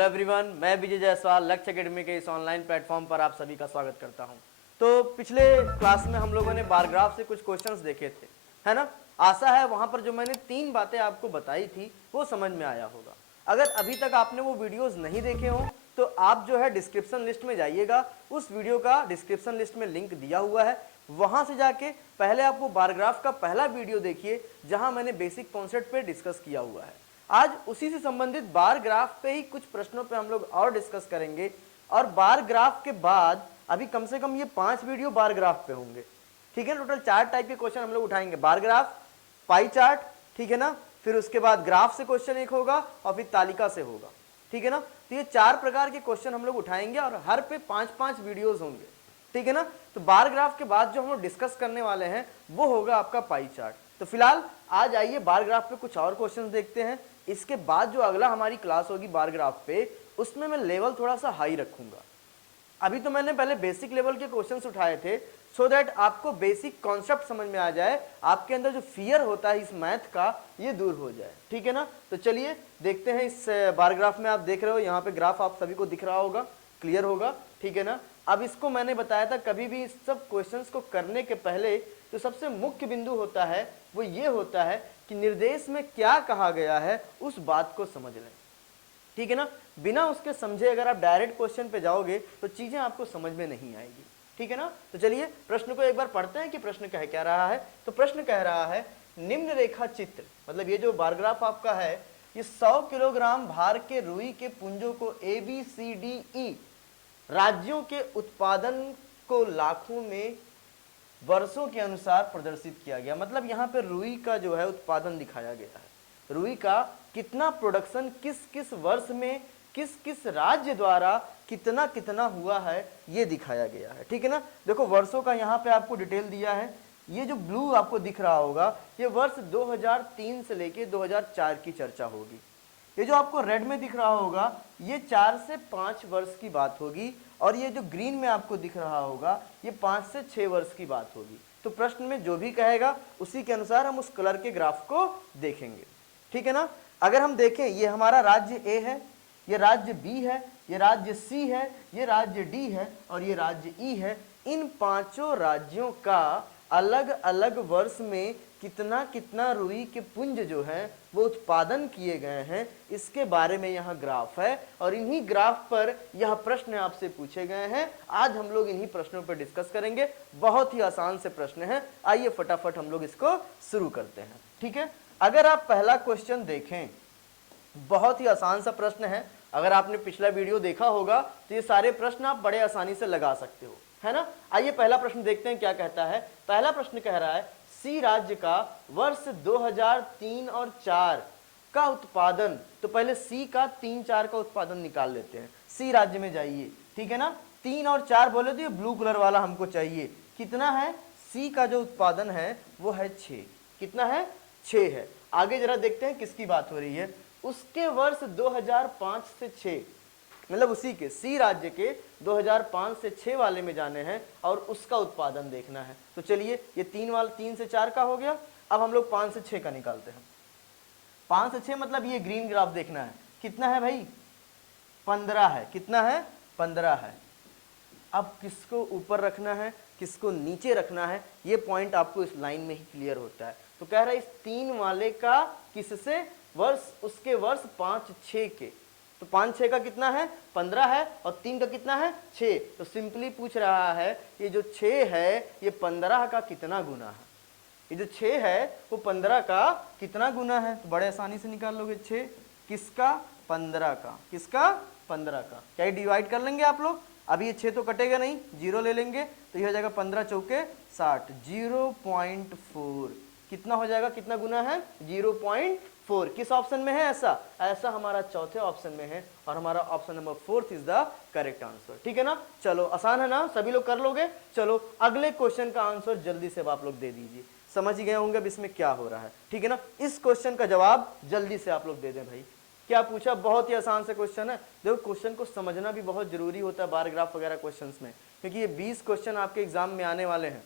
Hello everyone, मैं विजय जायसवाल लक्ष्य academy के इस ऑनलाइन प्लेटफॉर्म पर आप सभी का स्वागत करता हूं। तो पिछले क्लास में हम लोगों ने बार ग्राफ से कुछ क्वेश्चंस देखे थे, है ना। आशा है वहां पर जो मैंने 3 बातें आपको बताई थी वो समझ में आया होगा। अगर अभी तक आपने वो वीडियोस नहीं देखे हो तो आप जो है डिस्क्रिप्शन लिस्ट में जाइएगा, उस वीडियो का डिस्क्रिप्शन लिस्ट में लिंक दिया हुआ है, वहां से जाके पहले आप वो बार ग्राफ का पहला वीडियो देखिए जहां मैंने बेसिक कॉन्सेप्ट पे डिस्कस किया हुआ है। आज उसी से संबंधित बार ग्राफ पे ही कुछ प्रश्नों पे हम लोग और डिस्कस करेंगे। और बार ग्राफ के बाद अभी कम से कम ये 5 वीडियो बार ग्राफ पे होंगे, ठीक है। टोटल 4 टाइप के क्वेश्चन हम लोग उठाएंगे, बार ग्राफ, पाई चार्ट, ठीक है ना, फिर उसके बाद ग्राफ से क्वेश्चन एक होगा और फिर तालिका से होगा, ठीक है ना। तो ये 4 प्रकार के क्वेश्चन हम लोग उठाएंगे और हर पे 5-5 वीडियोज होंगे, ठीक है ना। तो बार ग्राफ के बाद जो हम लोग डिस्कस करने वाले हैं वो होगा आपका पाई चार्ट। तो फिलहाल आज आइए बार ग्राफ पे कुछ और क्वेश्चन देखते हैं। इसके बाद जो अगला हमारी क्लास होगी बार ग्राफ पे, उसमें मैं लेवल थोड़ा सा हाई रखूंगा। अभी तो मैंने पहले बेसिक लेवल के क्वेश्चंस उठाए थे सो दैट आपको बेसिक कॉन्सेप्ट समझ में आ जाए, आपके अंदर जो फियर होता है इस मैथ का ये दूर हो जाए, ठीक है ना। तो चलिए देखते हैं। इस बार ग्राफ में आप देख रहे हो, यहाँ पे ग्राफ आप सभी को दिख रहा होगा, क्लियर होगा, ठीक है ना। अब इसको मैंने बताया था, कभी भी इस सब क्वेश्चंस को करने के पहले जो सबसे मुख्य बिंदु होता है वो ये होता है कि निर्देश में क्या कहा गया है उस बात को समझ लें, ठीक है ना। बिना उसके समझे अगर आप डायरेक्ट क्वेश्चन पे जाओगे तो चीजें आपको समझ में नहीं आएगी, ठीक है ना। तो चलिए प्रश्न को एक बार पढ़ते हैं कि प्रश्न कह क्या रहा है। तो प्रश्न कह रहा है निम्न रेखा चित्र, मतलब ये जो बार ग्राफ आपका है, ये 100 किलोग्राम भार के रुई के पुंजों को ABCDE राज्यों के उत्पादन को लाखों में वर्षों के अनुसार प्रदर्शित किया गया। मतलब यहाँ पे रुई का जो है उत्पादन दिखाया गया है, रुई का कितना प्रोडक्शन किस किस वर्ष में किस किस राज्य द्वारा कितना कितना हुआ है ये दिखाया गया है, ठीक है ना। देखो वर्षों का यहाँ पे आपको डिटेल दिया है। ये जो ब्लू आपको दिख रहा होगा ये वर्ष 2003 से लेके 2004 की चर्चा होगी। ये जो आपको रेड में दिख रहा होगा ये 4 से 5 वर्ष की बात होगी, और ये जो ग्रीन में आपको दिख रहा होगा ये 5 से 6 वर्ष की बात होगी। तो प्रश्न में जो भी कहेगा उसी के अनुसार हम उस कलर के ग्राफ को देखेंगे, ठीक है ना। अगर हम देखें ये हमारा राज्य ए है, ये राज्य बी है, ये राज्य सी है, ये राज्य डी है और ये राज्य ई है। इन पांचों राज्यों का अलग अलग वर्ष में कितना कितना रुई के पुंज जो है वो उत्पादन किए गए हैं, इसके बारे में यहाँ ग्राफ है। और इन्हीं ग्राफ पर यह प्रश्न आपसे पूछे गए हैं। आज हम लोग इन्हीं प्रश्नों पर डिस्कस करेंगे। बहुत ही आसान से प्रश्न है, आइए फटाफट हम लोग इसको शुरू करते हैं, ठीक है। अगर आप पहला क्वेश्चन देखें, बहुत ही आसान सा प्रश्न है। अगर आपने पिछला वीडियो देखा होगा तो ये सारे प्रश्न आप बड़े आसानी से लगा सकते हो, है ना। आइए पहला प्रश्न देखते हैं क्या कहता है। पहला प्रश्न कह रहा है सी राज्य का वर्ष 2003 और 4 का उत्पादन। तो पहले सी का 3-4 का उत्पादन निकाल लेते हैं। सी राज्य में जाइए, ठीक है ना। 3 और 4 बोले तो ये ब्लू कलर वाला हमको चाहिए। कितना है सी का जो उत्पादन है वो है 6। कितना है 6 है। आगे जरा देखते हैं किसकी बात हो रही है। उसके वर्ष 2005 से 6, मतलब उसी के सी राज्य के 2005 से 6 वाले में जाने हैं और उसका उत्पादन देखना है। तो चलिए ये 3 से 4 का हो गया। अब हम लोग 5 से 6 का निकालते हैं। 5 से 6 मतलब ये ग्रीन ग्राफ देखना है। कितना है भाई 15 है। कितना है 15 है। अब किसको ऊपर रखना है किसको नीचे रखना है ये पॉइंट आपको इस लाइन में ही क्लियर होता है। तो कह रहा है इस 3 वाले का किससे वर्ष, उसके वर्ष 5-6 के। तो 5-6 का कितना है 15 है और 3 का कितना है 6। तो सिंपली पूछ रहा है ये जो 6 है ये 15 का कितना गुना है। ये जो 6 है वो 15 का कितना गुना है। तो बड़े आसानी से निकाल लोगे 6 किसका 15 का। किसका 15 का। क्या ये डिवाइड कर लेंगे आप लोग। अभी ये 6 तो कटेगा नहीं, 0 ले लेंगे तो ये हो जाएगा 15 चौके 60, 0.4। कितना हो जाएगा कितना गुना है 0.4। किस ऑप्शन में है ऐसा, ऐसा हमारा चौथे ऑप्शन में है और हमारा option number 4 is the correct answer, ठीक है ना। चलो आसान है ना, सभी लोग कर लोगे। चलो अगले क्वेश्चन का आंसर जल्दी से आप लोग दे दीजिए। समझ ही गए होंगे अब इसमें क्या हो रहा है, ठीक है ना। इस क्वेश्चन का जवाब जल्दी से आप लोग दे दें भाई। क्या पूछा, बहुत ही आसान से क्वेश्चन है। देखो क्वेश्चन को समझना भी बहुत जरूरी होता है बार ग्राफ वगैरह क्वेश्चंस में, क्योंकि ये 20 क्वेश्चन आपके एग्जाम में आने वाले हैं।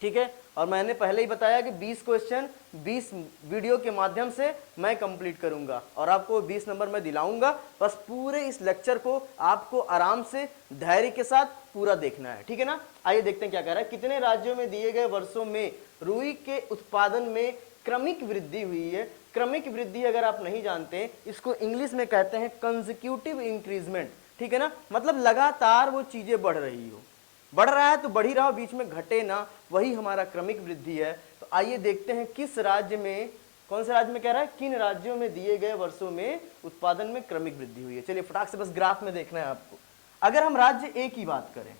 ठीक है। और मैंने पहले ही बताया कि 20 क्वेश्चन 20 वीडियो के माध्यम से मैं कंप्लीट करूंगा और आपको 20 नंबर मैं दिलाऊंगा। बस पूरे इस लेक्चर को आपको आराम से धैर्य के साथ पूरा देखना है, ठीक है ना। आइए देखते हैं क्या कह रहा है। कितने राज्यों में दिए गए वर्षों में रुई के उत्पादन में क्रमिक वृद्धि हुई है। क्रमिक वृद्धि अगर आप नहीं जानते, इसको इंग्लिश में कहते हैं कंसेक्यूटिव इंक्रीजमेंट, ठीक है ना। मतलब लगातार वो चीजें बढ़ रही हो, बढ़ रहा है तो बढ़ ही रहा हो, बीच में घटे ना, वही हमारा क्रमिक वृद्धि है। तो आइए देखते हैं किस राज्य में, कौन से राज्य में कह रहा है, किन राज्यों में दिए गए वर्षों में उत्पादन में क्रमिक वृद्धि हुई है। चलिए फटाक से बस ग्राफ में देखना है आपको। अगर हम राज्य ए की बात करें,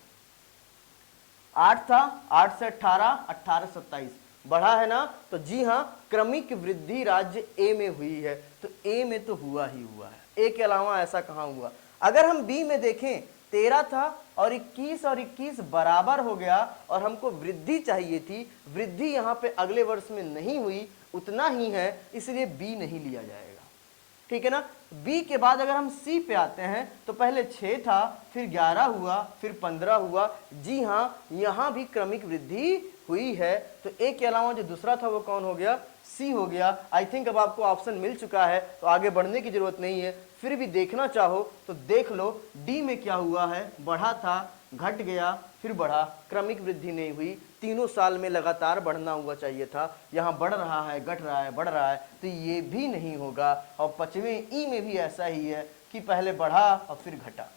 8 था, 8 से 18, 18 से 27 बढ़ा है ना। तो जी हाँ, क्रमिक वृद्धि राज्य ए में हुई है। तो ए में तो हुआ ही हुआ है, ए के अलावा ऐसा कहां हुआ। अगर हम बी में देखें, 13 था और 21 और 21 बराबर हो गया और हमको वृद्धि चाहिए थी, वृद्धि यहाँ पे अगले वर्ष में नहीं हुई, उतना ही है, इसलिए बी नहीं लिया जाएगा, ठीक है ना। बी के बाद अगर हम सी पे आते हैं तो पहले 6 था, फिर 11 हुआ, फिर 15 हुआ। जी हाँ, यहाँ भी क्रमिक वृद्धि हुई है। तो ए के अलावा जो दूसरा था वो कौन हो गया, सी हो गया। आई थिंक अब आपको ऑप्शन मिल चुका है तो आगे बढ़ने की जरूरत नहीं है। फिर भी देखना चाहो तो देख लो, डी में क्या हुआ है, बढ़ा था, घट गया, फिर बढ़ा, क्रमिक वृद्धि नहीं हुई। तीनों साल में लगातार बढ़ना हुआ चाहिए था, यहाँ बढ़ रहा है, घट रहा है, बढ़ रहा है, तो ये भी नहीं होगा। और 5वें ई में भी ऐसा ही है कि पहले बढ़ा और फिर घटा,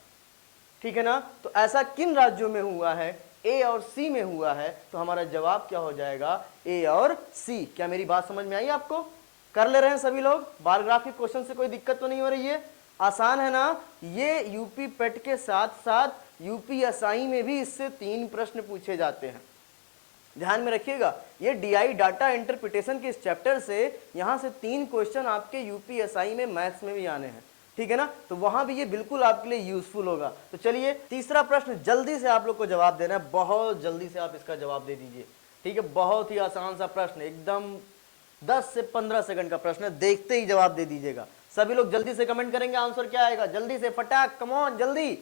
ठीक है ना। तो ऐसा किन राज्यों में हुआ है, ए और सी में हुआ है। तो हमारा जवाब क्या हो जाएगा, ए और सी। क्या मेरी बात समझ में आई आपको? कर ले रहे हैं सभी लोग? बार ग्राफ के क्वेश्चन से कोई दिक्कत तो नहीं हो रही है? आसान है ना। ये यूपी पेट के साथ साथ यूपी एसआई में भी इससे 3 प्रश्न पूछे जाते हैं, ध्यान में रखिएगा। ये डीआई डाटा इंटरप्रिटेशन के इस चैप्टर से यहां से 3 क्वेश्चन आपके यूपीएसआई में मैथ्स में भी आने हैं, ठीक है ना। तो वहां भी ये बिल्कुल आपके लिए यूजफुल होगा। तो चलिए तीसरा प्रश्न जल्दी से आप लोग को जवाब देना है, बहुत जल्दी से आप इसका जवाब दे दीजिए, ठीक है। बहुत ही आसान सा प्रश्न, एकदम 10 से 15 सेकंड का प्रश्न है, देखते ही जवाब दे दीजिएगा। सभी लोग जल्दी से कमेंट करेंगे आंसर क्या आएगा, जल्दी से फटाक, कम ऑन जल्दी।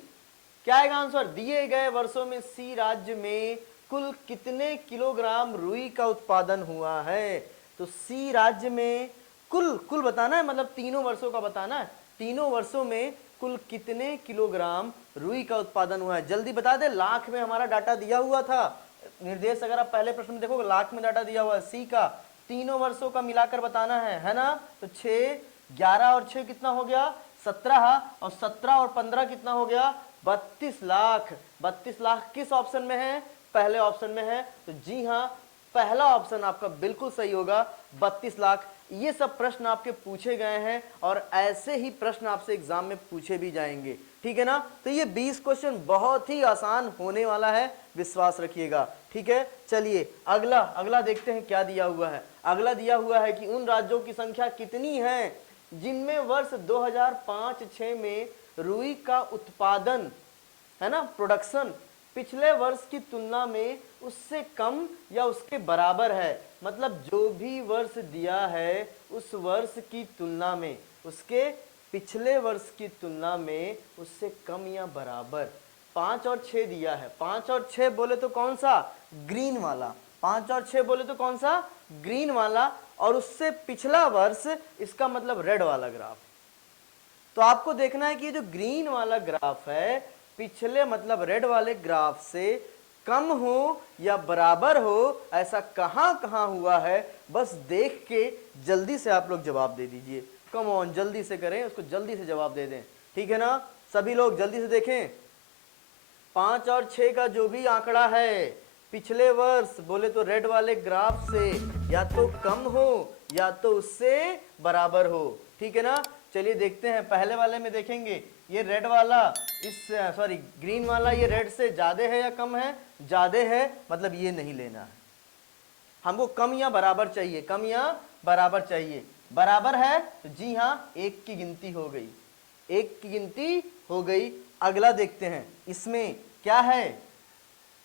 क्या आएगा आंसर? दिए गए वर्षों में सी राज्य में कुल कितने किलोग्राम रुई का उत्पादन हुआ है। तो सी राज्य में कुल बताना है, मतलब तीनों वर्षों का बताना है। तीनों वर्षों में कुल कितने किलोग्राम रुई का उत्पादन हुआ है, जल्दी बता दे। लाख में हमारा डाटा दिया हुआ था, निर्देश अगर आप पहले प्रश्न में देखोगे लाख में डाटा दिया हुआ है सी का। तीनों वर्षों का मिलाकर बताना है ना। तो 6, 11 और 6 कितना हो गया, 17, और 17 और 15 कितना हो गया, 32 लाख। 32 लाख किस ऑप्शन में है, पहले ऑप्शन में है। तो जी हाँ, पहला ऑप्शन आपका बिल्कुल सही होगा, 32 लाख। ये सब प्रश्न आपके पूछे गए हैं और ऐसे ही प्रश्न आपसे एग्जाम में पूछे भी जाएंगे, ठीक है ना। तो ये 20 क्वेश्चन बहुत ही आसान होने वाला है, विश्वास रखिएगा, ठीक है। चलिए अगला देखते हैं क्या दिया हुआ है। अगला दिया हुआ है कि उन राज्यों की संख्या कितनी है जिनमें वर्ष 2005-6 में रुई का उत्पादन, है ना, प्रोडक्शन पिछले वर्ष की तुलना में उससे कम या उसके बराबर है। मतलब जो भी वर्ष दिया है उस वर्ष की तुलना में, उसके पिछले वर्ष की तुलना में उससे कम या बराबर। 5 और 6 दिया है, 5 और 6 बोले तो कौन सा, ग्रीन वाला। 5 और 6 बोले तो कौन सा, ग्रीन वाला। और उससे पिछला वर्ष, इसका मतलब रेड वाला ग्राफ। तो आपको देखना है कि ये जो ग्रीन वाला ग्राफ है, पिछले मतलब रेड वाले ग्राफ से कम हो या बराबर हो, ऐसा कहां कहां हुआ है, बस देख के जल्दी से आप लोग जवाब दे दीजिए। कम ऑन, जल्दी से करें, उसको जल्दी से जवाब दे दें, ठीक है ना। सभी लोग जल्दी से देखें। 5 और 6 का जो भी आंकड़ा है पिछले वर्ष बोले तो रेड वाले ग्राफ से या तो कम हो या तो उससे बराबर हो, ठीक है ना। चलिए देखते हैं, पहले वाले में देखेंगे, ये रेड वाला ग्रीन वाला ये रेड से ज्यादा है या कम है, ज्यादा है, मतलब ये नहीं लेना है हमको, कम या बराबर चाहिए, कम या बराबर चाहिए। बराबर है तो जी हाँ, 1 की गिनती हो गई, 1 की गिनती हो गई। अगला देखते हैं, इसमें क्या है,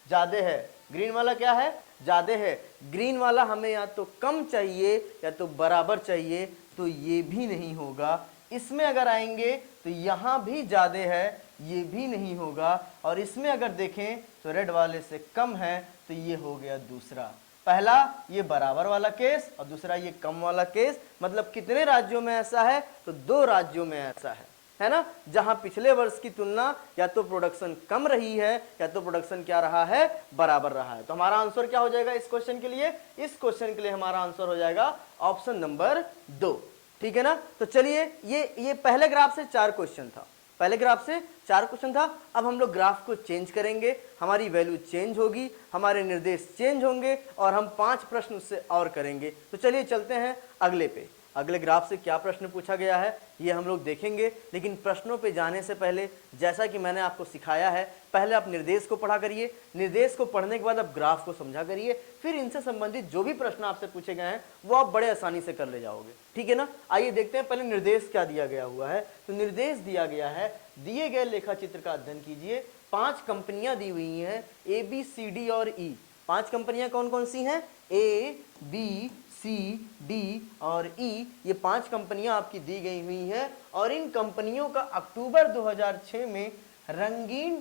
ज्यादा है। ग्रीन वाला क्या है, ज्यादा है। ग्रीन वाला हमें या तो कम चाहिए या तो बराबर चाहिए, तो ये भी नहीं होगा। इसमें अगर आएंगे तो यहां भी ज्यादा है, ये भी नहीं होगा। और इसमें अगर देखें तो रेड वाले से कम है, तो ये हो गया दूसरा। पहला ये बराबर वाला केस और दूसरा ये कम वाला केस। मतलब कितने राज्यों में ऐसा है, तो 2 राज्यों में ऐसा है ना, जहां पिछले वर्ष की तुलना या तो प्रोडक्शन कम रही है या तो प्रोडक्शन क्या रहा है, बराबर रहा है। तो हमारा आंसर क्या हो जाएगा इस क्वेश्चन के लिए, इस क्वेश्चन के लिए हमारा आंसर हो जाएगा ऑप्शन नंबर 2। ठीक है ना। तो चलिए ये पहले ग्राफ से 4 क्वेश्चन था, पहले ग्राफ से 4 क्वेश्चन था। अब हम लोग ग्राफ को चेंज करेंगे, हमारी वैल्यू चेंज होगी, हमारे निर्देश चेंज होंगे और हम 5 प्रश्न उससे और करेंगे। तो चलिए चलते हैं अगले पे। अगले ग्राफ से क्या प्रश्न पूछा गया है ये हम लोग देखेंगे, लेकिन प्रश्नों पे जाने से पहले जैसा कि मैंने आपको सिखाया है, पहले आप निर्देश को पढ़ा करिए, निर्देश को पढ़ने के बाद आप ग्राफ को समझा करिए, फिर इनसे संबंधित जो भी प्रश्न आपसे पूछे गए हैं वो आप बड़े आसानी से कर ले जाओगे। ठीक है ना। आइए देखते हैं पहले निर्देश क्या दिया गया हुआ है। तो निर्देश दिया गया है, दिए गए लेखा चित्र का अध्ययन कीजिए। 5 कंपनियां दी हुई हैं, ए बी सी डी और ई। 5 कंपनियां कौन कौन सी हैं, ए बी सी डी और ई, ये 5 कंपनियां आपकी दी गई हुई हैं और इन कंपनियों का अक्टूबर 2006 में रंगीन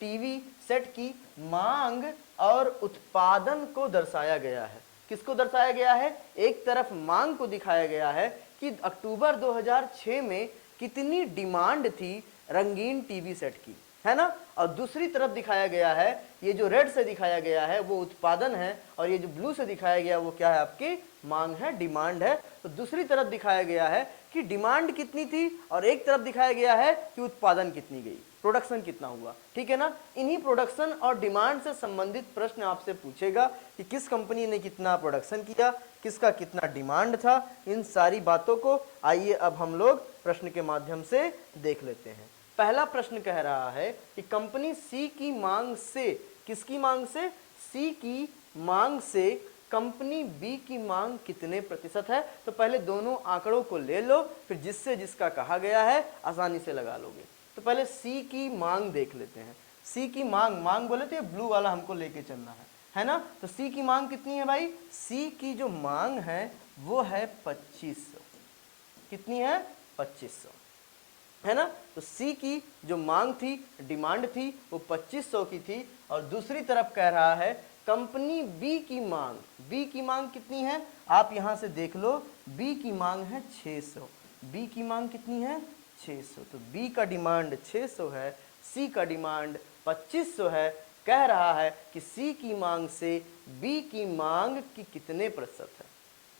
टीवी सेट की मांग और उत्पादन को दर्शाया गया है। किसको दर्शाया गया है, एक तरफ मांग को दिखाया गया है कि अक्टूबर 2006 में कितनी डिमांड थी रंगीन टीवी सेट की, है ना, और दूसरी तरफ दिखाया गया है, ये जो रेड से दिखाया गया है वो उत्पादन है और ये जो ब्लू से दिखाया गया वो क्या है, आपकी मांग है, डिमांड है। तो दूसरी तरफ दिखाया गया है कि डिमांड कितनी थी और एक तरफ दिखाया गया है कि उत्पादन कितनी गई, प्रोडक्शन कितना हुआ। ठीक है ना। इन्हीं प्रोडक्शन और डिमांड से संबंधित प्रश्न आपसे पूछेगा कि किस कंपनी ने कितना प्रोडक्शन किया, किसका कितना डिमांड था। इन सारी बातों को आइए अब हम लोग प्रश्न के माध्यम से देख लेते हैं। पहला प्रश्न कह रहा है कि कंपनी सी की मांग से, किसकी मांग से, सी की मांग से कंपनी बी की मांग कितने प्रतिशत है। तो पहले दोनों आंकड़ों को ले लो, फिर जिससे जिसका कहा गया है आसानी से लगा लोगे। तो पहले सी की मांग देख लेते हैं। सी की मांग बोले तो ये ब्लू वाला हमको लेके चलना है ना। तो सी की मांग कितनी है भाई, सी की जो मांग है वो है 2500। कितनी है, 2500, है ना। तो सी की जो मांग थी, डिमांड थी, वो 2500 की थी। और दूसरी तरफ कह रहा है कंपनी बी की मांग, बी की मांग कितनी है, आप यहां से देख लो, बी की मांग है 600। बी की मांग कितनी है, 600। तो बी का डिमांड 600 है, सी का डिमांड 2500 है। कह रहा है कि सी की मांग से बी की मांग की कितने प्रतिशत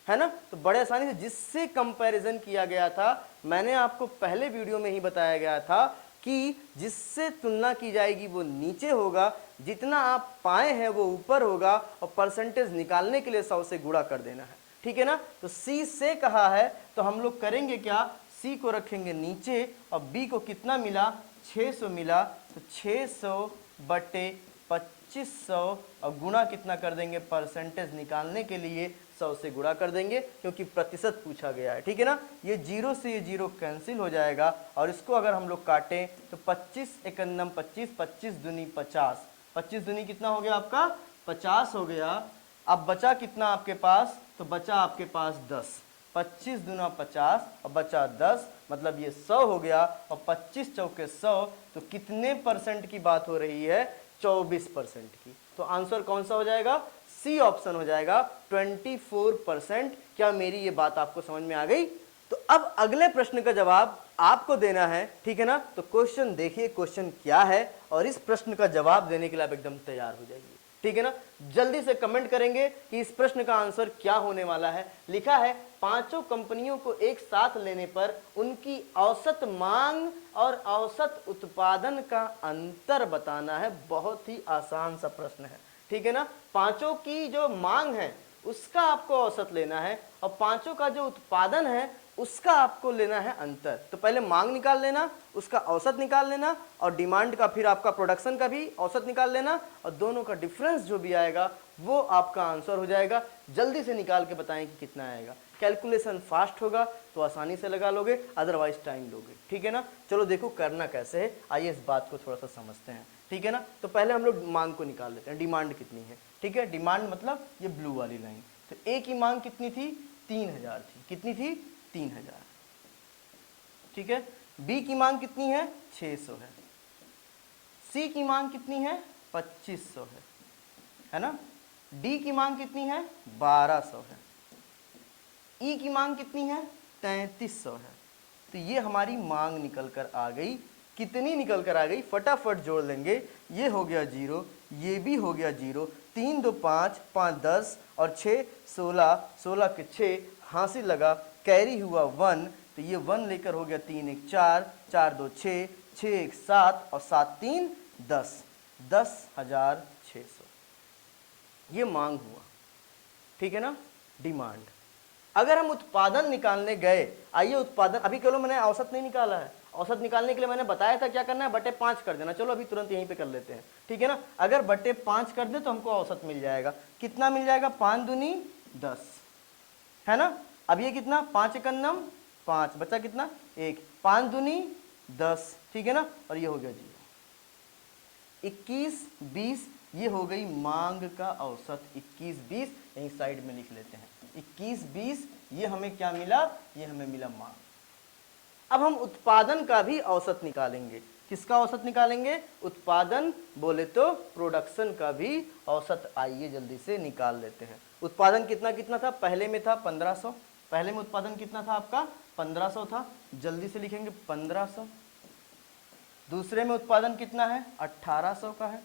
है ना। तो बड़े आसानी से जिससे कंपैरिजन किया गया था, मैंने आपको पहले वीडियो में ही बताया गया था कि जिससे तुलना की जाएगी वो नीचे होगा, जितना आप पाए हैं वो ऊपर होगा और परसेंटेज निकालने के लिए 100 से गुणा कर देना है। ठीक है ना। तो सी से कहा है तो हम लोग करेंगे क्या, सी को रखेंगे नीचे और बी को कितना मिला, 600 मिला। तो 600 बटे 2500 और गुणा कितना कर देंगे, परसेंटेज निकालने के लिए 100 से गुणा कर देंगे क्योंकि प्रतिशत पूछा गया है। ठीक है ना। ये 0 से ये 0 कैंसिल हो जाएगा और इसको अगर हम लोग काटें तो 25 एकन्नम 25, 25 दूनी 50, 25 दूनी कितना हो गया आपका, 50 हो गया। अब बचा कितना आपके पास, तो बचा आपके पास 10, 25 दूना 50 और बचा 10, मतलब ये 100 हो गया। और 25 चौके 100, तो कितने परसेंट की बात हो रही है, 24% की। तो आंसर कौन सा हो जाएगा, सी ऑप्शन हो जाएगा, 24%। क्या मेरी ये बात आपको समझ में आ गई। तो अब अगले प्रश्न का जवाब आपको देना है। ठीक है ना। तो क्वेश्चन देखिए, क्वेश्चन क्या है और इस प्रश्न का जवाब देने के लिए आप एकदम तैयार हो जाइए। ठीक है ना। जल्दी से कमेंट करेंगे कि इस प्रश्न का आंसर क्या होने वाला है। लिखा है, पांचों कंपनियों को एक साथ लेने पर उनकी औसत मांग और औसत उत्पादन का अंतर बताना है। बहुत ही आसान सा प्रश्न है। ठीक है ना। पांचों की जो मांग है उसका आपको औसत लेना है और पांचों का जो उत्पादन है उसका आपको लेना है अंतर। तो पहले मांग निकाल लेना, उसका औसत निकाल लेना और डिमांड का, फिर आपका प्रोडक्शन का भी औसत निकाल लेना और दोनों का डिफरेंस जो भी आएगा वो आपका आंसर हो जाएगा। जल्दी से निकाल के बताएं कि कितना आएगा। कैलकुलेशन फास्ट होगा तो आसानी से लगा लोगे, अदरवाइज टाइम लोगे। ठीक है ना। चलो देखो करना कैसे है, आइए इस बात को थोड़ा सा समझते हैं। ठीक है ना। तो पहले हम लोग मांग को निकाल लेते हैं, डिमांड कितनी है। ठीक है, डिमांड मतलब ये ब्लू वाली लाइन। तो ए की मांग कितनी थी, 3000 थी। कितनी थी, 3000। ठीक है। बी की मांग कितनी है, 600 है। सी की मांग कितनी है, 2500 है। है ना। डी की मांग कितनी है 1200 है। ई की मांग कितनी है 3300 है। तो ये हमारी मांग निकल कर आ गई। कितनी निकल कर आ गई फटाफट जोड़ लेंगे। ये हो गया 0, ये भी हो गया 0, 3 2 5, 5 10 और 6 16, 16 के 6 हासिल लगा, कैरी हुआ 1। तो ये 1 लेकर हो गया 3 1 4, 4 2 6, 6 1 7 और 7 3 10, 10,600 ये मांग हुआ। ठीक है ना, डिमांड। अगर हम उत्पादन निकालने गए, आइए उत्पादन, अभी चलो मैंने औसत नहीं निकाला है, औसत निकालने के लिए मैंने बताया था क्या करना है, बटे 5 कर देना। चलो अभी तुरंत यहीं पे कर लेते हैं, ठीक है ना। अगर बटे 5 कर दे तो हमको औसत मिल जाएगा। कितना मिल जाएगा 5 दूनी 10, है ना। अब ये कितना 5 एकन्नम 5, बचा कितना 1, 5 दूनी 10, ठीक है ना। और ये हो गया 0, 21 20, ये हो गई मांग का औसत। 21 20 यहीं साइड में लिख लेते हैं। 21 20 ये हमें क्या मिला, ये हमें मिला मांग। अब हम उत्पादन का भी औसत निकालेंगे। किसका औसत निकालेंगे, उत्पादन बोले तो प्रोडक्शन का भी औसत। आइए जल्दी से निकाल लेते हैं। उत्पादन कितना कितना था, पहले में था 1500, पहले में उत्पादन कितना था आपका 1500 था, जल्दी से लिखेंगे 1500। दूसरे में उत्पादन कितना है 1800 का है,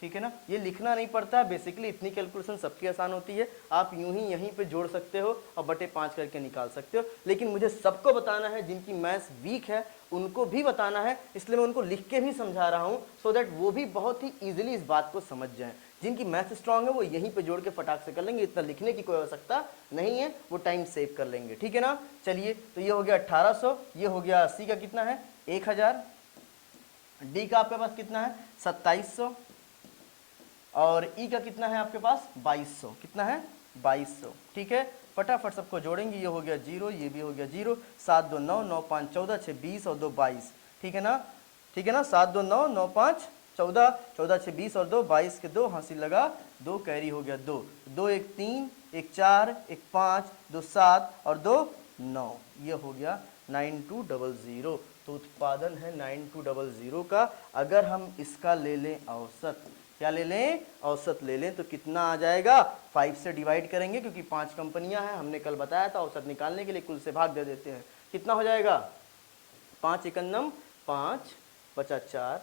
ठीक है ना। ये लिखना नहीं पड़ता है, बेसिकली इतनी कैलकुलेशन सबकी आसान होती है। आप यूं ही यहीं पे जोड़ सकते हो और बटे 5 करके निकाल सकते हो। लेकिन मुझे सबको बताना है, जिनकी मैथ्स वीक है उनको भी बताना है, इसलिए मैं उनको लिख के भी समझा रहा हूँ, सो दैट वो भी बहुत ही ईजिली इस बात को समझ जाएं। जिनकी मैथ्स स्ट्रांग है वो यहीं पे जोड़ के फटाक से कर लेंगे, इतना लिखने की कोई आवश्यकता नहीं है, वो टाइम सेव कर लेंगे, ठीक है ना। चलिए, तो ये हो गया 1800, ये हो गया 80 का कितना है 1000, डी का आपके पास कितना है 2700 और ई का कितना है आपके पास 2200, कितना है 2200, ठीक है। फटाफट सबको जोड़ेंगे। ये हो गया 0, ये भी हो गया 0, 7 2 9, 9 5 14, 6 20 और 2 22, ठीक है ना, ठीक है ना। 7 2 9, 9 5 14, 14 6 20 और 2 22 के 2 हासिल लगा, 2 कैरी हो गया 2, 2 1 3, 1 4, 1 5, 2 7 और 2 9, ये हो गया 9200। तो उत्पादन है 9200 का। अगर हम इसका ले लें औसत, क्या ले लें औसत ले लें, तो कितना आ जाएगा 5 से डिवाइड करेंगे, क्योंकि 5 कंपनियां हैं, हमने कल बताया था। औसत निकालने के लिए कुल से भाग दे देते हैं। कितना हो जाएगा 5 एकन्नम 5 बचा 4,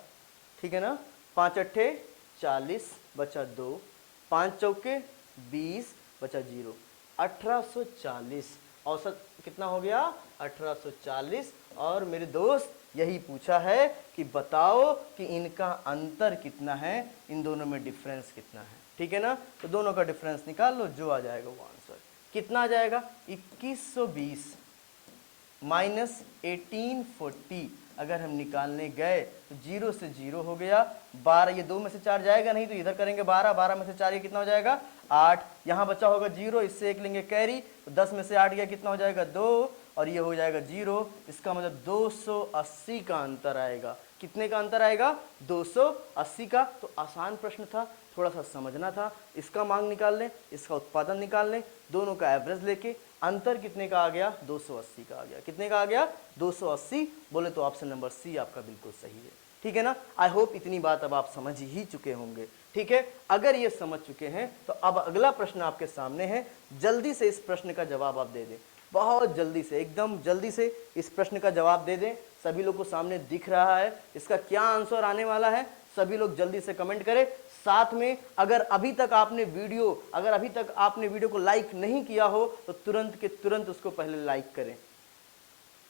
ठीक है ना। 5 अट्ठे 40 बचा 2, 5 चौके 20 बचा 0, 1840। औसत कितना हो गया 1840। और मेरे दोस्त यही पूछा है कि बताओ कि इनका अंतर कितना है, इन दोनों में डिफरेंस कितना है, ठीक है ना। तो दोनों का डिफरेंस निकाल लो, जो आ जाएगा वो आंसर। कितना आ जाएगा 2120 माइनस 1840। अगर हम निकालने गए तो 0 से 0 हो गया, 12, ये 2 में से 4 जाएगा नहीं, तो इधर करेंगे 12, 12 में से 4 ये कितना हो जाएगा 8, यहाँ बचा होगा 0, इससे 1 लेंगे कैरी, तो 10 में से 8 गया, कितना हो जाएगा 2 और ये हो जाएगा 0। इसका मतलब 280 का अंतर आएगा। कितने का अंतर आएगा 280 का। तो आसान प्रश्न था, थोड़ा सा समझना था। इसका मांग निकाल लें, इसका उत्पादन निकाल लें, दोनों का एवरेज लेके अंतर कितने का आ गया 280 का आ गया। कितने का आ गया 280। बोले तो ऑप्शन नंबर सी आपका बिल्कुल सही है, ठीक है ना। आई होप इतनी बात अब आप समझ ही चुके होंगे, ठीक है। अगर ये समझ चुके हैं तो अब अगला प्रश्न आपके सामने है। जल्दी से इस प्रश्न का जवाब आप दे दें, बहुत जल्दी से, एकदम जल्दी से इस प्रश्न का जवाब दे दें। सभी लोग को सामने दिख रहा है, इसका क्या आंसर आने वाला है, सभी लोग जल्दी से कमेंट करें। साथ में अगर अभी तक आपने वीडियो को लाइक नहीं किया हो तो तुरंत के तुरंत उसको पहले लाइक करें।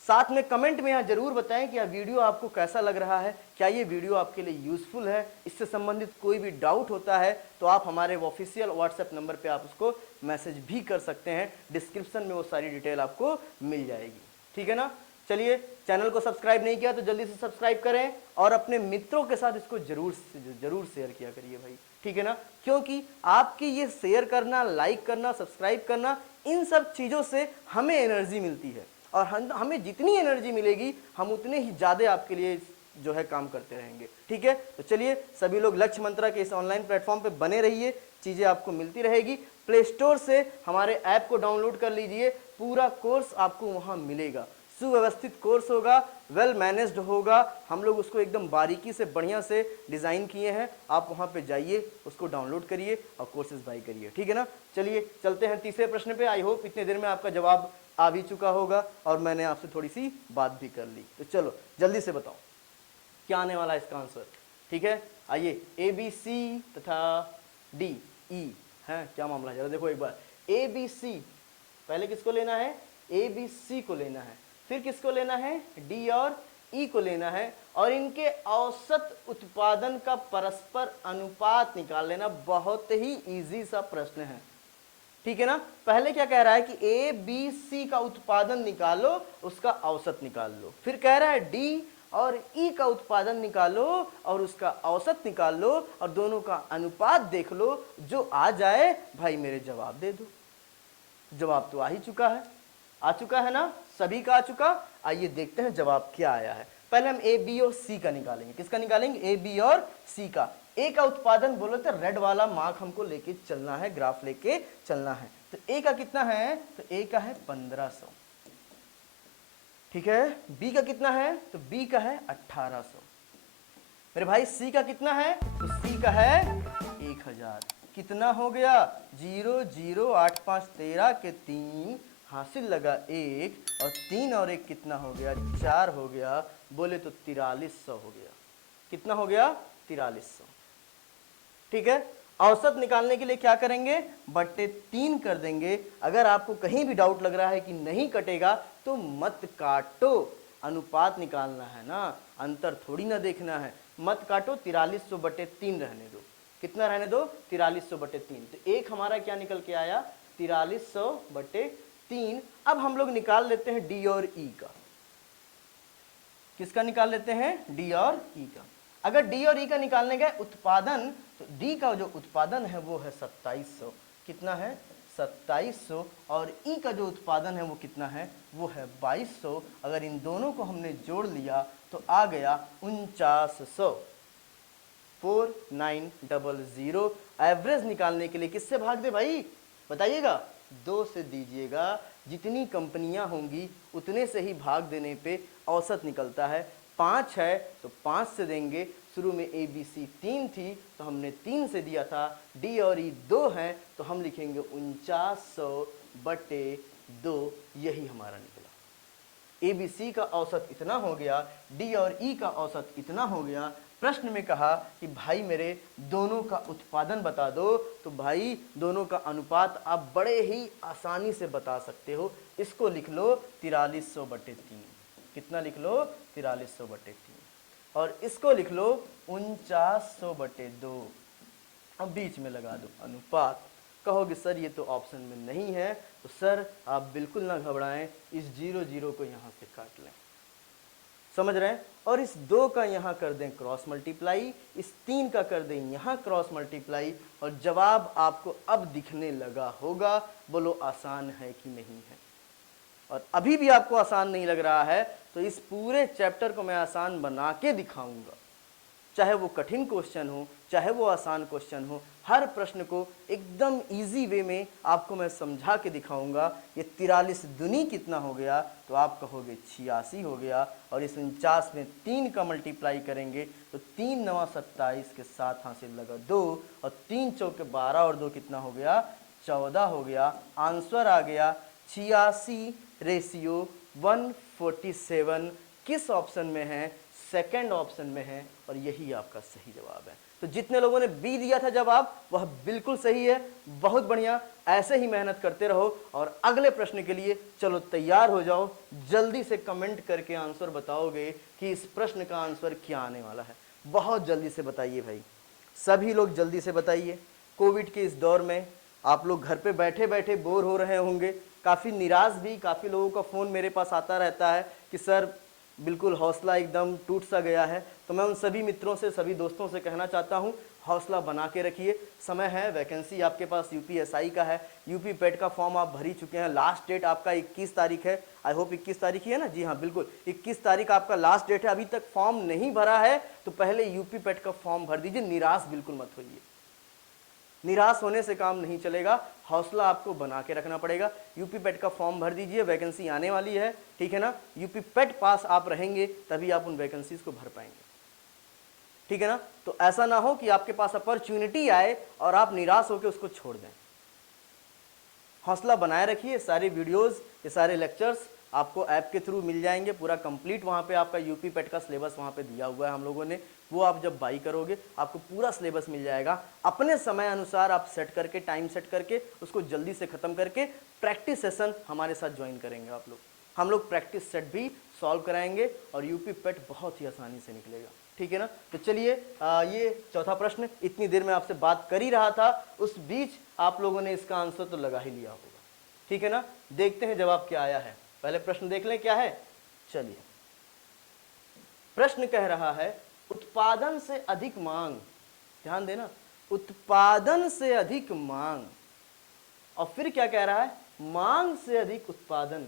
साथ में कमेंट में यहाँ जरूर बताएं कि यह वीडियो आपको कैसा लग रहा है, क्या ये वीडियो आपके लिए यूजफुल है। इससे संबंधित कोई भी डाउट होता है तो आप हमारे ऑफिशियल व्हाट्सएप नंबर पे आप उसको मैसेज भी कर सकते हैं। डिस्क्रिप्शन में वो सारी डिटेल आपको मिल जाएगी, ठीक है ना। चलिए, चैनल को सब्सक्राइब नहीं किया तो जल्दी से सब्सक्राइब करें और अपने मित्रों के साथ इसको जरूर शेयर किया करिए भाई, ठीक है ना। क्योंकि आपकी ये शेयर करना, लाइक करना, सब्सक्राइब करना, इन सब चीज़ों से हमें एनर्जी मिलती है और हमें जितनी एनर्जी मिलेगी हम उतने ही ज़्यादा आपके लिए जो है काम करते रहेंगे, ठीक है। तो चलिए, सभी लोग लक्ष्य मंत्रा के इस ऑनलाइन प्लेटफॉर्म पे बने रहिए, चीज़ें आपको मिलती रहेगी। प्ले स्टोर से हमारे ऐप को डाउनलोड कर लीजिए, पूरा कोर्स आपको वहाँ मिलेगा। सुव्यवस्थित कोर्स होगा, वेल मैनेज्ड होगा, हम लोग उसको एकदम बारीकी से बढ़िया से डिज़ाइन किए हैं। आप वहाँ पे जाइए, उसको डाउनलोड करिए और कोर्सेज बाई करिए, ठीक है ना। चलिए चलते हैं तीसरे प्रश्न पे। आई होप इतने देर में आपका जवाब आ भी चुका होगा और मैंने आपसे थोड़ी सी बात भी कर ली। तो चलो जल्दी से बताओ क्या आने वाला है इसका आंसर, ठीक है। आइए ए बी सी तथा डी ई है, क्या मामला है जरा देखो एक बार। ए बी सी, पहले किसको लेना है, ए बी सी को लेना है, फिर किसको लेना है, डी और ई को लेना है, और इनके औसत उत्पादन का परस्पर अनुपात निकाल लेना। बहुत ही इजी सा प्रश्न है, ठीक है ना। पहले क्या कह रहा है कि ए बी सी का उत्पादन निकालो, उसका औसत निकाल लो। फिर कह रहा है डी और ई का उत्पादन निकालो और उसका औसत निकाल लो और दोनों का अनुपात देख लो, जो आ जाए भाई मेरे जवाब दे दो। जवाब तो आ ही चुका है, आ चुका है ना, सभी का आ चुका। आइए देखते हैं जवाब क्या आया है। पहले हम ए बी और सी का निकालेंगे। किसका निकालेंगे, ए बी और सी का। ए का उत्पादन बोलो तो रेड वाला मार्क हमको लेके चलना है, ग्राफ लेके चलना है। तो ए का कितना है, तो ए का है 1500, ठीक है। बी का कितना है, तो बी का है 1800। मेरे भाई सी का कितना है, तो सी का है 1000। कितना हो गया, 0 0 8 5 13 के 3 हासिल लगा 1 और 3 और 1 कितना हो गया, 4 हो गया। बोले तो 4300 हो गया। कितना हो गया, 4300, ठीक है। औसत निकालने के लिए क्या करेंगे, बट्टे 3 कर देंगे। अगर आपको कहीं भी डाउट लग रहा है कि नहीं कटेगा तो मत काटो, अनुपात निकालना है ना, अंतर थोड़ी ना देखना है। मत काटो, 4300 बटे 3 रहने दो। कितना रहने दो, 4300 बटे 3। तो एक हमारा क्या निकल के आया, 4300 बटे 3। अब हम लोग निकाल लेते हैं डी और ई का। किसका निकाल लेते हैं, डी और ई का। अगर डी और ई का निकालने गए उत्पादन, तो डी का जो उत्पादन है वो है 2700। कितना है, 2700। और ई का जो उत्पादन है वो कितना है, वो है 2200। अगर इन दोनों को हमने जोड़ लिया तो आ गया 4900, 4900। एवरेज निकालने के लिए किससे भाग दे भाई, बताइएगा, 2 से दीजिएगा। जितनी कंपनियां होंगी उतने से ही भाग देने पे औसत निकलता है। 5 है तो 5 से देंगे। शुरू में ए बी सी 3 थी तो हमने 3 से दिया था। डी और ई 2 हैं तो हम लिखेंगे 4900 बटे 2। यही हमारा निकला। ए बी सी का औसत इतना हो गया, डी और ई का औसत इतना हो गया। प्रश्न में कहा कि भाई मेरे दोनों का उत्पादन बता दो, तो भाई दोनों का अनुपात आप बड़े ही आसानी से बता सकते हो। इसको लिख लो 4300 बटे 3। कितना लिख लो, 4300 बटे 3। और इसको लिख लो 4900 बटे 2। अब बीच में लगा दो अनुपात। कहोगे सर ये तो ऑप्शन में नहीं है, तो सर आप बिल्कुल ना घबराएं, इस 0 0 को यहाँ से काट लें, समझ रहे हैं। और इस 2 का यहाँ कर दें क्रॉस मल्टीप्लाई, इस 3 का कर दें यहाँ क्रॉस मल्टीप्लाई, और जवाब आपको अब दिखने लगा होगा। बोलो आसान है कि नहीं है। और अभी भी आपको आसान नहीं लग रहा है तो इस पूरे चैप्टर को मैं आसान बना के दिखाऊंगा। चाहे वो कठिन क्वेश्चन हो, चाहे वो आसान क्वेश्चन हो, हर प्रश्न को एकदम इजी वे में आपको मैं समझा के दिखाऊंगा। ये 43 दूनी कितना हो गया, तो आप कहोगे 86 हो गया। और इस 49 में 3 का मल्टीप्लाई करेंगे तो 3 9 27 के साथ हासिल लगा 2, और 3 चौके 12 और 2 कितना हो गया, 14 हो गया। आंसर आ गया 86 रेशियो 147। किस ऑप्शन में है, सेकंड ऑप्शन में है, और यही आपका सही जवाब है। तो जितने लोगों ने बी दिया था जवाब, वह बिल्कुल सही है। बहुत बढ़िया, ऐसे ही मेहनत करते रहो। और अगले प्रश्न के लिए चलो तैयार हो जाओ। जल्दी से कमेंट करके आंसर बताओगे कि इस प्रश्न का आंसर क्या आने वाला है। बहुत जल्दी से बताइए भाई, सभी लोग जल्दी से बताइए। कोविड के इस दौर में आप लोग घर पे बैठे बैठे बोर हो रहे होंगे, काफ़ी निराश भी। काफ़ी लोगों का फ़ोन मेरे पास आता रहता है कि सर बिल्कुल हौसला एकदम टूट सा गया है। तो मैं उन सभी मित्रों से, सभी दोस्तों से कहना चाहता हूं, हौसला बना के रखिए। समय है, वैकेंसी आपके पास यूपीएसआई का है। यूपी पेट का फॉर्म आप भर ही चुके हैं। लास्ट डेट आपका 21 तारीख है। आई होप 21 तारीख ही है ना, जी हाँ बिल्कुल 21 तारीख आपका लास्ट डेट है। अभी तक फॉर्म नहीं भरा है तो पहले यूपी पेट का फॉर्म भर दीजिए। निराश बिल्कुल मत होइए, निराश होने से काम नहीं चलेगा, हौसला आपको बना के रखना पड़ेगा। यूपी पेट का फॉर्म भर दीजिए, वैकेंसी आने वाली है, ठीक है ना। यूपी पेट पास आप रहेंगे तभी आप उन वैकेंसीज को भर पाएंगे, ठीक है ना। तो ऐसा ना हो कि आपके पास अपॉर्चुनिटी आए और आप निराश होकर उसको छोड़ दें। हौसला बनाए रखिए। सारे वीडियोस, ये सारे लेक्चर्स आपको ऐप के थ्रू मिल जाएंगे, पूरा कंप्लीट वहाँ पे आपका यूपी पेट का सिलेबस वहाँ पे दिया हुआ है हम लोगों ने। वो आप जब बाई करोगे आपको पूरा सिलेबस मिल जाएगा। अपने समय अनुसार आप सेट करके, टाइम सेट करके उसको जल्दी से ख़त्म करके प्रैक्टिस सेशन हमारे साथ ज्वाइन करेंगे आप लोग। हम लोग प्रैक्टिस सेट भी सॉल्व कराएंगे और यूपी पेट बहुत ही आसानी से निकलेगा, ठीक है ना। तो चलिए ये चौथा प्रश्न, इतनी देर में आपसे बात कर ही रहा था, उस बीच आप लोगों ने इसका आंसर तो लगा ही लिया होगा, ठीक है ना। देखते हैं जवाब क्या आया है। पहले प्रश्न देख लें क्या है। चलिए, प्रश्न कह रहा है उत्पादन से अधिक मांग, ध्यान देना, उत्पादन से अधिक मांग, और फिर क्या कह रहा है, मांग से अधिक उत्पादन।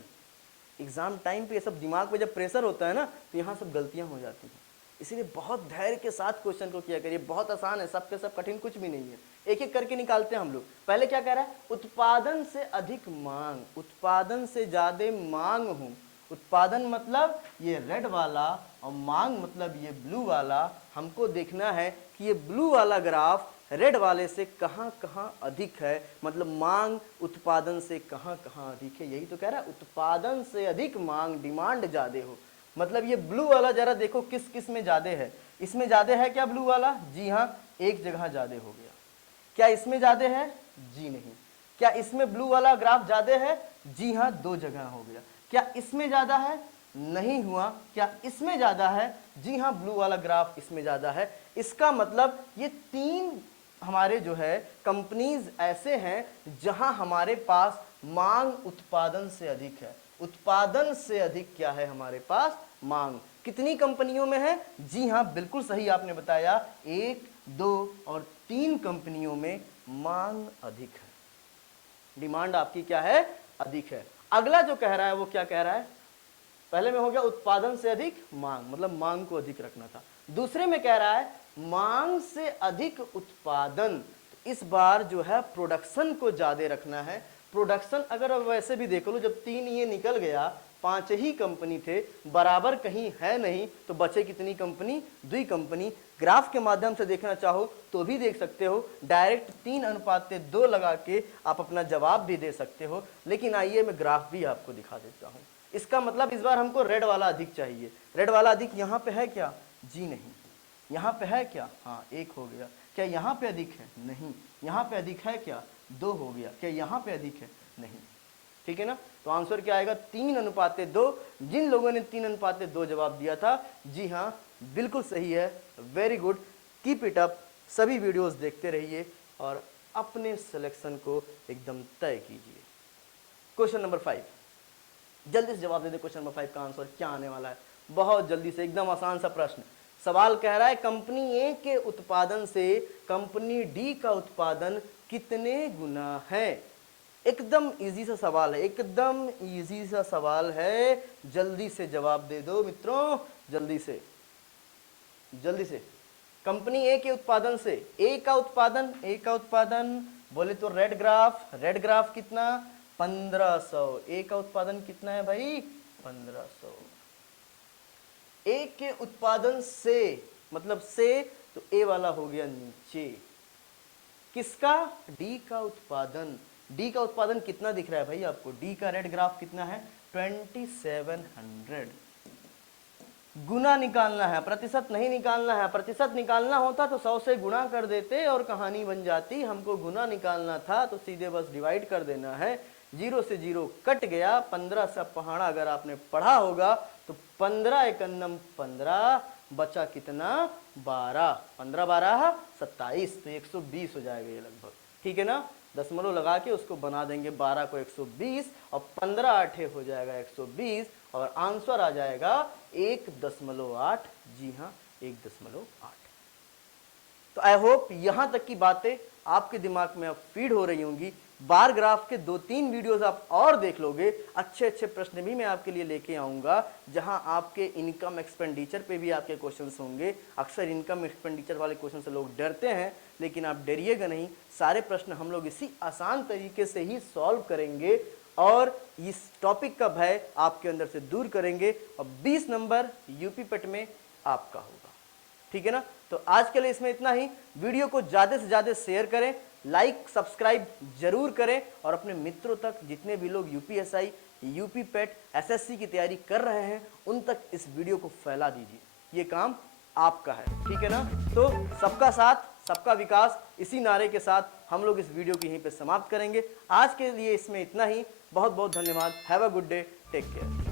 एग्जाम टाइम पे ये सब दिमाग पे जब प्रेशर होता है ना तो यहाँ सब गलतियां हो जाती हैं, इसीलिए बहुत धैर्य के साथ क्वेश्चन को किया करिए। बहुत आसान है, सबके सब कठिन कुछ भी नहीं है, एक एक करके निकालते हैं हम लोग। पहले क्या कह रहा है, उत्पादन से अधिक मांग, उत्पादन से ज्यादा मांग हूं। उत्पादन मतलब ये रेड वाला और मांग मतलब ये ब्लू वाला। हमको देखना है कि ये ब्लू वाला ग्राफ रेड वाले से कहां कहां अधिक है, मतलब मांग उत्पादन से कहां कहां अधिक है। यही तो कह रहा है, उत्पादन से अधिक मांग, डिमांड ज्यादा हो। मतलब ये ब्लू वाला जरा देखो किस किस में ज्यादा है। इसमें ज्यादा है क्या ब्लू वाला? जी हाँ, एक जगह ज्यादा हो गया। क्या इसमें ज्यादा है? जी नहीं। क्या इसमें ब्लू वाला ग्राफ ज्यादा है? जी हाँ, दो जगह हो गया। क्या इसमें ज्यादा है? नहीं हुआ। क्या इसमें ज्यादा है? जी हाँ, ब्लू वाला ग्राफ इसमें ज्यादा है। इसका मतलब ये तीन हमारे जो है कंपनीज ऐसे हैं जहां हमारे पास मांग उत्पादन से अधिक है। उत्पादन से अधिक क्या है हमारे पास? मांग। कितनी कंपनियों में है? जी हाँ, बिल्कुल सही आपने बताया, 1, 2 और 3 कंपनियों में मांग अधिक है। डिमांड आपकी क्या है? अधिक है। अगला जो कह रहा है वो क्या कह रहा है? पहले में हो गया उत्पादन से अधिक मांग, मतलब मांग को अधिक रखना था। दूसरे में कह रहा है मांग से अधिक उत्पादन, तो इस बार जो है प्रोडक्शन को ज्यादा रखना है। प्रोडक्शन अगर वैसे भी देख लो, जब 3 ये निकल गया, 5 ही कंपनी थे, बराबर कहीं है नहीं, तो बचे कितनी कंपनी? 2 कंपनी। ग्राफ के माध्यम से देखना चाहो तो भी देख सकते हो, डायरेक्ट 3:2 लगा के आप अपना जवाब भी दे सकते हो। लेकिन आइए मैं ग्राफ भी आपको दिखा देता हूँ। इसका मतलब इस बार हमको रेड वाला अधिक चाहिए। रेड वाला अधिक यहाँ पे है क्या? जी नहीं। यहाँ पे है क्या? हाँ, 1 हो गया। क्या यहाँ पे अधिक है? नहीं। यहाँ पे अधिक है क्या? 2 हो गया। क्या यहाँ पे अधिक है? नहीं। ठीक है ना। तो आंसर क्या आएगा? 3:2। जिन लोगों ने 3:2 जवाब दिया था, जी हाँ, बिल्कुल सही है। Very good, keep it up. सभी वीडियोस देखते रहिए और अपने सिलेक्शन को एकदम तय कीजिए। क्वेश्चन नंबर 5, जल्दी से जवाब दे दे। क्वेश्चन नंबर 5 का आंसर क्या आने वाला है? बहुत जल्दी से, एकदम आसान सा प्रश्न। सवाल कह रहा है कंपनी ए के उत्पादन से कंपनी डी का उत्पादन कितने गुना है? एकदम इजी सा सवाल है, एकदम इजी सा सवाल है। जल्दी से जवाब दे दो मित्रों, जल्दी से, जल्दी से। कंपनी ए के उत्पादन से, ए का उत्पादन बोले तो रेड ग्राफ कितना? 1500। ए का उत्पादन कितना है भाई? 1500। ए के उत्पादन से मतलब से, तो ए वाला हो गया नीचे। किसका? डी का उत्पादन। डी का उत्पादन कितना दिख रहा है भाई आपको? डी का रेड ग्राफ कितना है? 2700। गुना निकालना है, प्रतिशत नहीं निकालना है। प्रतिशत निकालना होता तो 100 से गुणा कर देते और कहानी बन जाती। हमको गुना निकालना था तो सीधे बस डिवाइड कर देना है। 0 से 0 कट गया। 15 से पहाड़ा अगर आपने पढ़ा होगा तो 15 एकन्नम 15, बचा कितना? 12। 15 12 27, तो 120 हो जाएगा ये लगभग। ठीक है ना। दशमलव लगा के उसको बना देंगे 12 को 120 और 15 8 हो जाएगा 120 और आंसर आ जाएगा 1.8। जी हाँ, 1.8। तो आई होप यहां तक की बातें आपके दिमाग में अब फीड हो रही होंगी। बार ग्राफ के 2-3 वीडियोस आप और देख लोगे, अच्छे अच्छे प्रश्न भी मैं आपके लिए लेके आऊंगा, जहां आपके इनकम एक्सपेंडिचर पे भी आपके क्वेश्चंस होंगे। अक्सर इनकम एक्सपेंडिचर वाले क्वेश्चन से लोग डरते हैं, लेकिन आप डरिएगा नहीं, सारे प्रश्न हम लोग इसी आसान तरीके से ही सॉल्व करेंगे और इस टॉपिक का भय आपके अंदर से दूर करेंगे और 20 नंबर यूपी पेट में आपका होगा। ठीक है ना? तो आज के लिए इसमें इतना ही। वीडियो को ज्यादा से ज्यादा शेयर करें, लाइक सब्सक्राइब जरूर करें और अपने मित्रों तक, जितने भी लोग यूपीएसआई, यूपी पेट, एसएससी की तैयारी कर रहे हैं, उन तक इस वीडियो को फैला दीजिए। ये काम आपका है। ठीक है ना? तो सबका साथ सबका विकास, इसी नारे के साथ हम लोग इस वीडियो को यहीं पे समाप्त करेंगे। आज के लिए इसमें इतना ही। बहुत बहुत धन्यवाद। Have a good day, take care.